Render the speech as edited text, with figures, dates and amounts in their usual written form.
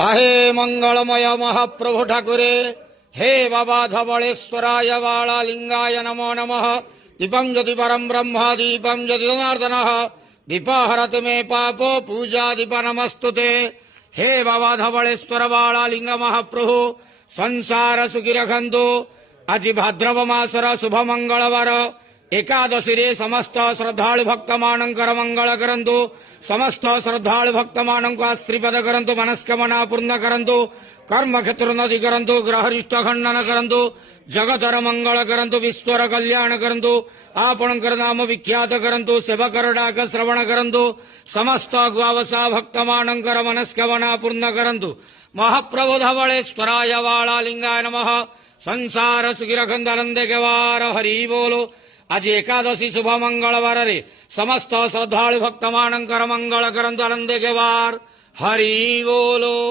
आहे मंगलमय महाप्रभु ठाकुरे हे बाबा धवळेश्वराय वाळा लिंगाय नमो नमः दीपं ज्योति परम ब्रह्म दीपं ज्योति जनार्दनः दीपहरत मे पापो पूजा दीप नमस्तुते हे बाबा धवळेश्वर वाळा लिंग महाप्रभु संसार सुखी रखंतु आज भाद्रव मासर शुभ मंगलवार एकादशी रे समस्त श्रद्धालु भक्त मानंकर मंगल करंतु समस्त श्रद्धालु भक्त मानंको आश्रीपद करंतु मनस्कामना पूर्ण करंतु कर्म क्षेत्रोन्नति करंतु ग्रहरिष्ट खंडन करंतु जगतर मंगल करंतु विश्वर कल्याण करंतु आपणकर नाम विख्यात करंतु सेवकर डाक श्रवण करंतु समस्त ग्वावसा भक्त मानंकर मनस्कामना पूर्ण करंतु महाप्रभु धवळेश्वराय वाळा लिंगाय नमः संसार सुखी रखंतु आनंदे केवार हरि बोलो आज एकादशी शुभ मंगलवार रे समस्त श्रद्धालु भक्त मानंकर मंगल करंतु आनंदे केवार हरि बोलो।